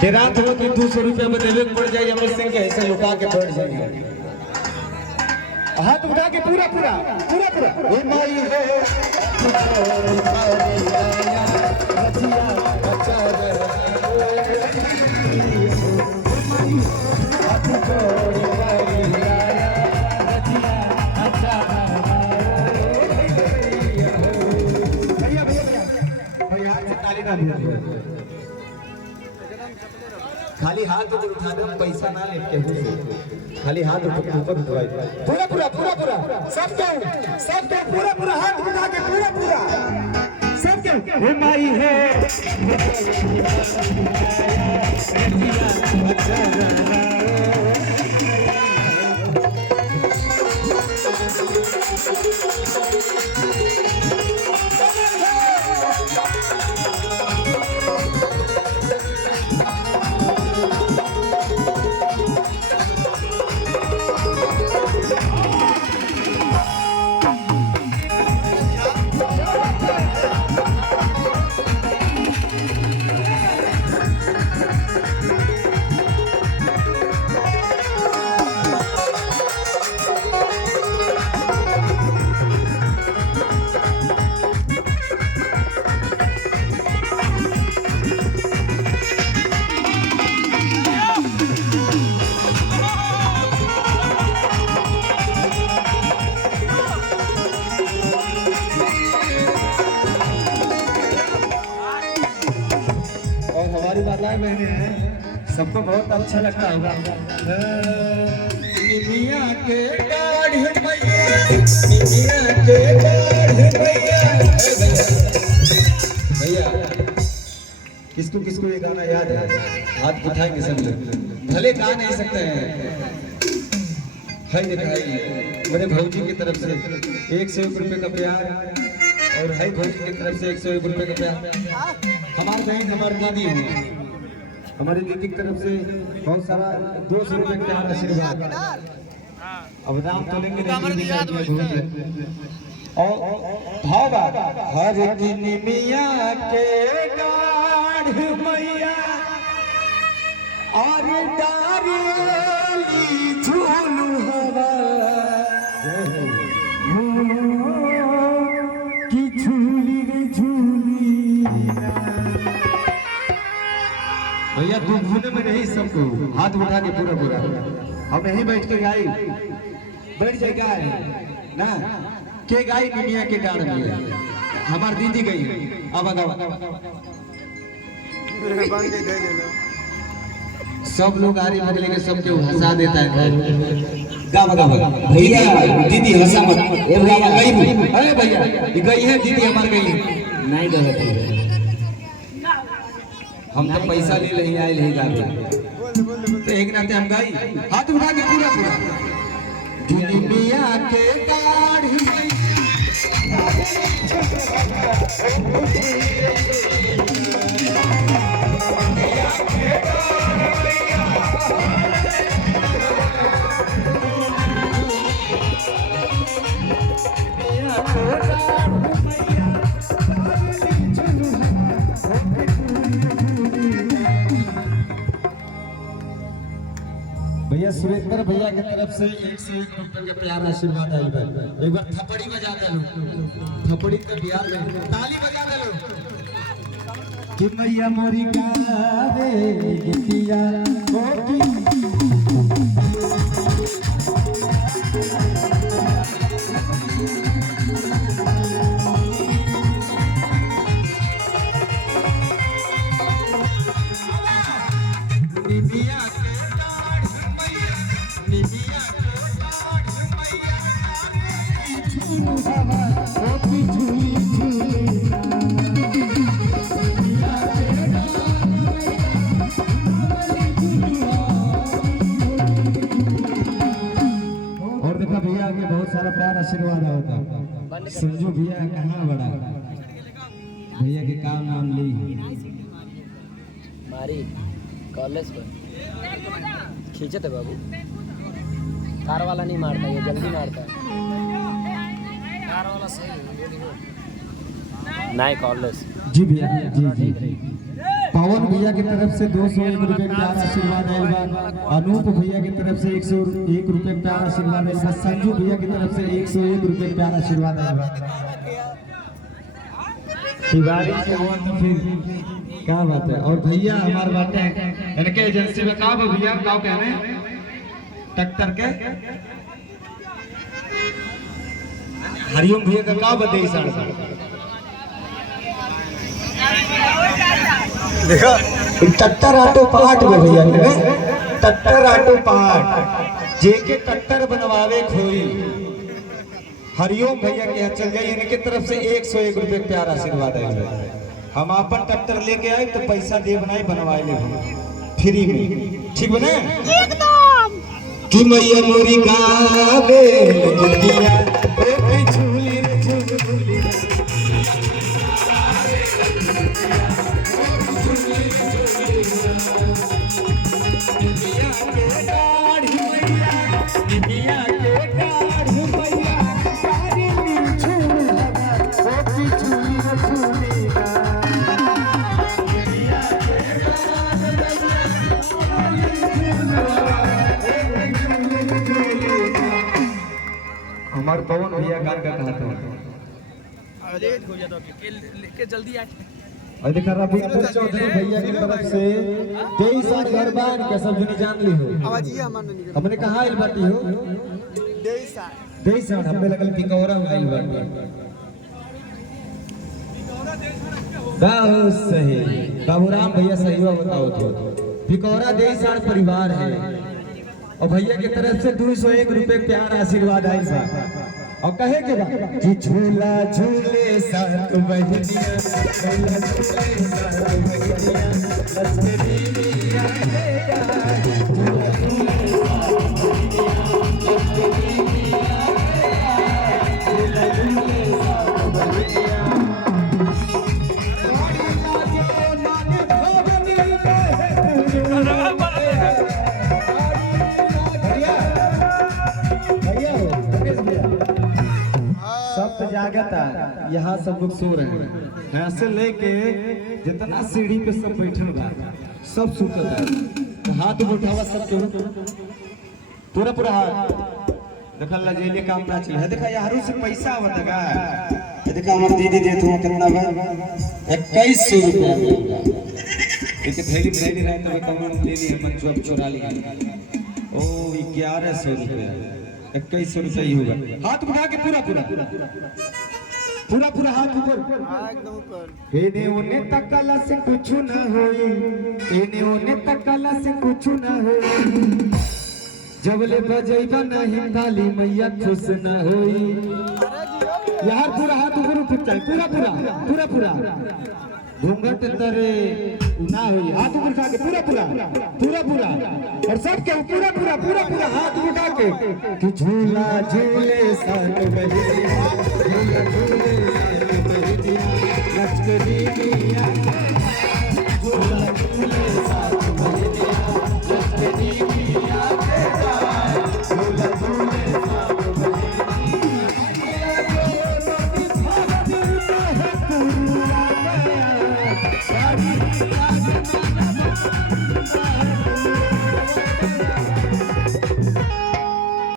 कि रात हो कि 200 रुपया में देवे पड़ जाए अमर सिंह के ऐसे लुका के बैठ जाएंगे। हाथ उठा के पूरा पूरा पूरा पूरा ए माई खाली हाथ ऊपर उठा दो, पैसा ना लेके हुए खाली हाथ ऊपर उठवाई पूरा पूरा पूरा पूरा सब क्या पूरा पूरा हाथ उठा के पूरा पूरा सब क्या हे माई है बहने हैं सबको बहुत अच्छा लगता होगा। निमिया के डाढ़ मैया निमिया के डाढ़ मैया भैया किसको किसको ये गाना याद है? हाथ उठाएंगे सब लोग, भले गा नहीं सकते हैं। है दिखाई मेरे भौजी की तरफ से 101 रुपये का प्यार और है भौजी की तरफ से 101 रुपये का प्यार। हमारे बहन हमारी दादी है, हमारी दीदी की तरफ से बहुत सारा 200 रुपये का आशीर्वाद। अब दाम तो लेंगे और भावा हर दिन मिया के डाढ़ मैया और डारेली झूलू हवा की झूली रे झूली भैया तू भूले में नहीं सबको हाथ उठा के पूरा पूरा हम यहीं बैठ के गाई बैठ जाए गाय ना के गाई निमिया के डाढ़ में हमार दीदी गई अब सब लोग आरी बगले के सबके हंसा देता है भैया दीदी हंसा मत अरे भैया गई है दीदी हमार गई नहीं गलत है। हम तो पैसा ले नहीं आए नहीं गाते तो एक नाते हम गाई हाथ उठा के पूरा पूरा दुनिया के दाढ़ भैया सुरेंद्र भैया की तरफ से 101 रुपये का प्यार आशीर्वाद आई भाई। एक बार थपड़ी बजा दे लो, थपड़ी तो बिहार में ताली बजा दे लो कि मैया मोरी गावे गिटिया आशीर्वाद होता। संजू भैया कहाँ बड़ा भैया के काम नाम ली मारी कॉलेज पर खींचे थे बाबू। कार वाला नहीं मारता, ये जल्दी मारता है। कार वाला सही नहीं कॉलेज जी भैया जी जी। पवन भैया की तरफ से 201 रुपए प्यार आशीर्वाद आयल बा। अनूप भैया की तरफ से 101 रुपए प्यार आशीर्वाद आयल बा। संजू भैया की तरफ से 101 रुपए प्यार आशीर्वाद आयल बा। तिवारी से हुआ तो फिर क्या बात है। और भैया हमारे बाटे इनके एजेंसी में का भैया का कहने ट्रैक्टर के हरिओम भैया का का बदे देखो ट्रैक्टर ऑटो पार्ट में भैया ने ट्रैक्टर ऑटो पार्ट जेके ट्रैक्टर बनवावे खोई हरिओम भैया के यहाँ चल जाइए। इनके तरफ से 101 रुपए प्यार आशीर्वाद है। हम अपन ट्रैक्टर लेके आए तो पैसा दे बनाए बनवाए ले फ्री में, ठीक बने एकदम। कि मैया मोरी गावे दुनिया ए झूली रे झूली हमारे पवन भैया गान का कहा था लेट हो जाता के जल्दी आए। और देखा रविंद्र चौधरी भैया की तरफ से 23 साल गरबान के सब जने जान ली हो। आवाज ये हमने हमने कहा आइल बाटी हो 23 साल हमने लगल पिकौरा में आइल बाटी। बहुत सही बाबूराम भैया सही हुआ बताओ तो पिकौरा 23 साल परिवार है। और भैया की तरफ से 201 रुपए प्यार आशीर्वाद आइल बा। और कहे के बा कि झूला झूले साथ बहनिया झूला झूले साथ बहनिया लक्ष्मी मिया के झूला झूले साथ बहनिया लक्ष्मी मिया के झूला झूले साथ बहनिया जागता यहाँ सब लोग सो रहे हैं। यहाँ से लेके जितना सीढ़ी पे सब बैठल बा सब सुतता है। हाथ उठावा सब पूरा पूरा हाथ देखल ला जेले काम ना चले। देखा यारों से पैसा आवत का देखा हमार दीदी देत हुआ कितना बा 2100 रुपया एक थैली थैली रहे तब कम ले ली मन जो चुरा लिया। ओ 1100 रुपया 2100 रुपया ही होगा। हाथ उठा के पूरा पूरा पूरा पूरा हाथ ऊपर एकदम ऊपर। एने ओने तकला से कुछ न होई एने ओने तकला से कुछ न होई जबले बजैबा नहीं ताली मैया खुश न होई। यार पूरा हाथ ऊपर उठ जाए पूरा पूरा पूरा पूरा घूंघट तरे ना होई। हाथ ऊपर उठा के पूरा पूरा पूरा पूरा और सब के पूरा पूरा पूरा पूरा हाथ उठा के कि झूला झूले साथ बहनिया झूला झूले